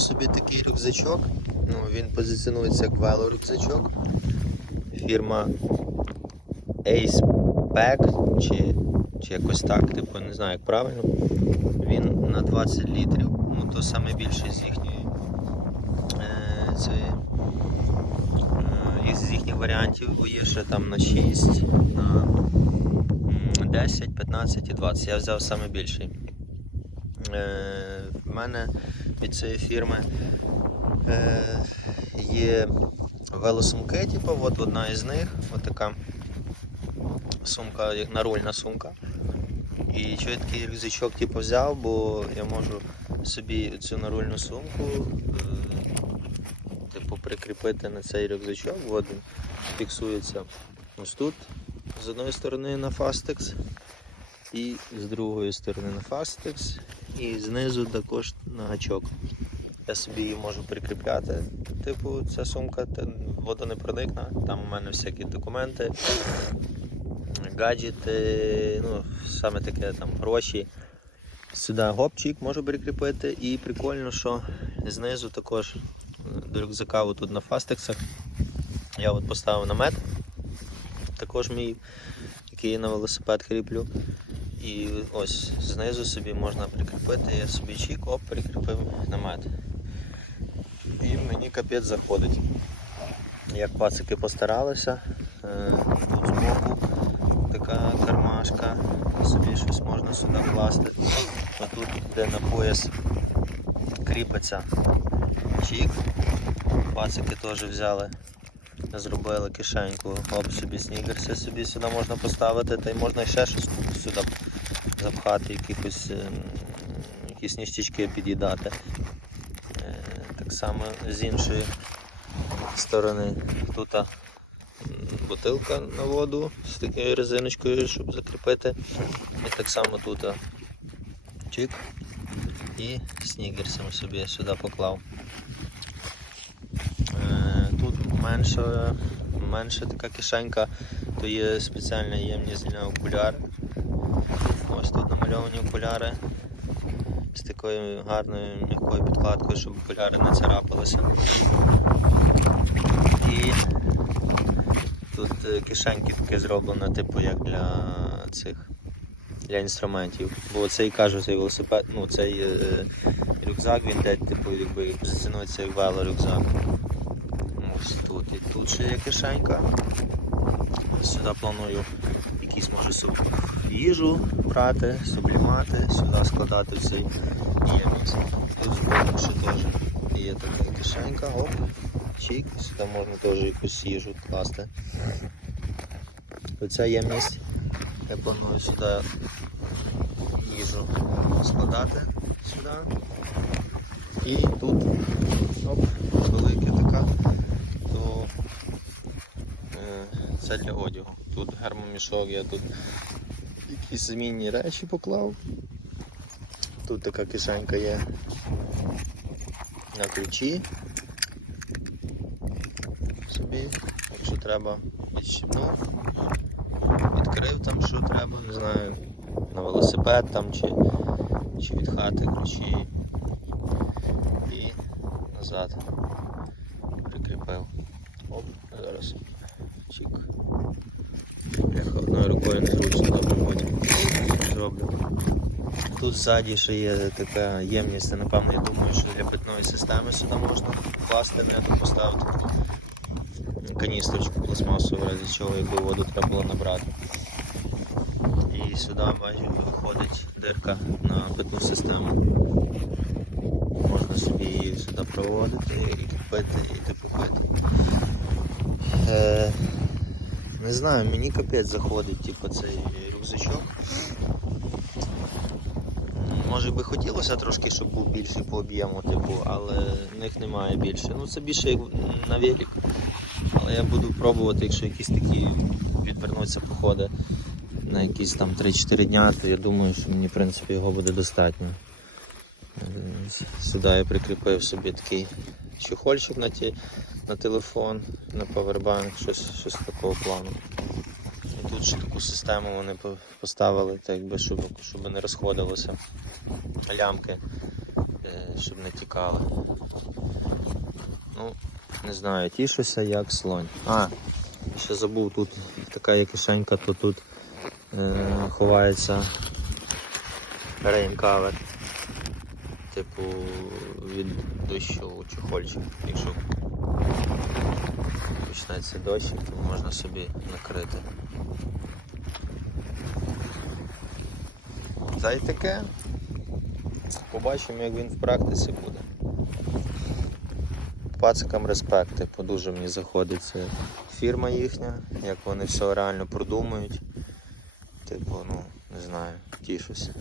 собі такий рюкзачок. Ну, він позиціонується як велорюкзачок. Фірма Ace Pack чи, чи якось так, типу, не знаю як правильно. Він на 20 літрів. Ну, то саме більше з їхньої е, цієї, е, з їхніх варіантів, бо є ще там на 6, на 10, 15 і 20. Я взяв саме більший. Е, в мене від цієї фірми е, є велосумки, типу, от одна із них, от така сумка, як нарульна сумка. І що я такий рюкзачок типу, взяв, бо я можу собі цю нарульну сумку е, типу, прикріпити на цей рюкзачок. От він фіксується ось тут з одної сторони на Fastex і з другої сторони на Fastex і знизу також на гачок. Я собі її можу прикріпляти. Типу, ця сумка та водонепроникна, там у мене всякі документи, гаджети, ну, саме таке там гроші. Сюди гопчик можу прикріпити і прикольно, що знизу також е, до рюкзака тут на фастексах я от поставив намет, також мій, який я на велосипед кріплю. І ось знизу собі можна прикріпити, я собі чік, оп, прикріпив намет. І мені капець заходить. Як пацики постаралися, е, тут збоку така кармашка, собі щось можна сюди класти. А тут, де на пояс кріпиться чік, пацики теж взяли, зробили кишеньку, оп, собі снігерси собі сюди можна поставити, та й можна ще щось сюди запхати, якихось, ем, якісь ніштячки під'їдати. Е, Так само з іншої сторони тут бутилка на воду з такою резиночкою, щоб закріпити. І так само тут чик і снігерсом собі сюди поклав. Е, Тут менша, менша така кишенька, то є спеціальна ємність для окуляр. Ось тут намальовані окуляри з такою гарною м'якою підкладкою, щоб окуляри не царапалися. І тут е, кишеньки таке зроблено, типу як для цих для інструментів. Бо цей кажу, цей велосипед, ну цей е, рюкзак, він де, типу, якби позиціонується як велорюкзак. Ось тут. І тут ще є кишенька. Сюди планую якісь може собі їжу брати, сублімати, сюди складати цей ємність. Тут ще теж є така кишенька, оп, чик, сюди можна теж якусь їжу класти. Оця ємність. Я планую сюди їжу складати сюди. І тут оп, велика така, то е, це для одягу. Тут гермомішок, я тут якісь змінні речі поклав. Тут така кишенька є на ключі. Собі, якщо треба, відщипнув, відкрив там, що треба, не знаю, на велосипед там чи, чи від хати ключі і назад прикріпив. Оп, зараз чик. Одною рукою добре потім зроблю. Тут ззаді ще є така ємність, напевно, я думаю, що для питної системи сюди можна класти, не тут поставити каністрочку пластмасову, разі чого, якби воду треба було набрати. І сюди бачу, виходить дирка на питну систему. Можна собі її сюди проводити і пити, і типу пити. Е, не знаю, мені капець заходить типу, цей рюкзачок. Може би хотілося трошки, щоб був більший по об'єму, типу, але в них немає більше. Ну це більше як на велик. Але я буду пробувати, якщо якісь такі відвернуться походи на якісь там 3-4 дня, то я думаю, що мені в принципі його буде достатньо. Сюди я прикріпив собі такий чехольчик на, ті, на телефон, на повербанк, щось, щось такого плану. Тут ще таку систему вони поставили, так якби, щоб, щоб не розходилося лямки е, щоб не тікала. Ну, не знаю, тішуся як слонь. А, ще забув, тут така є кишенька, то тут е, ховається рейнкавер. Типу від дощу чехольчик. Якщо почнеться дощ, то можна собі накрити. Та й таке. Побачимо, як він в практиці буде. Пацикам респект, типу, дуже мені заходить ця фірма їхня, як вони все реально продумують. Типу, ну, не знаю, тішуся.